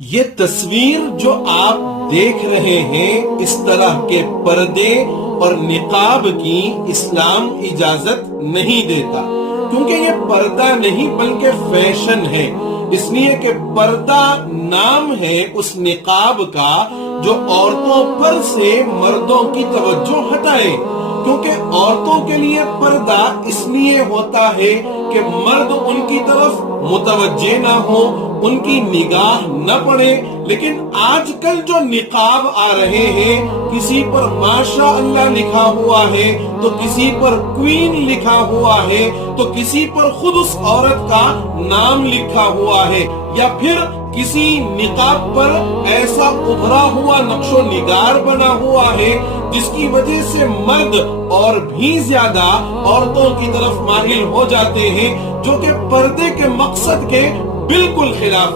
ये तस्वीर जो आप देख रहे हैं, इस तरह के पर्दे और निकाब की इस्लाम इजाजत नहीं देता, क्योंकि ये पर्दा नहीं बल्कि फैशन है। इसलिए कि पर्दा नाम है उस निकाब का जो औरतों पर से मर्दों की तवज्जो हटाए। क्योंकि औरतों के लिए पर्दा इसलिए होता है कि मर्द उनकी तरफ मुतवज्जे ना हो, उनकी निगाह न पड़े। लेकिन आजकल जो निकाब आ रहे हैं, किसी पर माशा अल्लाह लिखा हुआ है, तो किसी पर क्वीन लिखा हुआ है, तो किसी पर खुद उस औरत का नाम लिखा हुआ है, या फिर किसी निकाब पर ऐसा उभरा हुआ नक्शो निगार बना हुआ है जिसकी वजह से मर्द और भी ज्यादा औरतों की तरफ माहिल हो जाते हैं, जो कि पर्दे के मकसद के बिल्कुल खिलाफ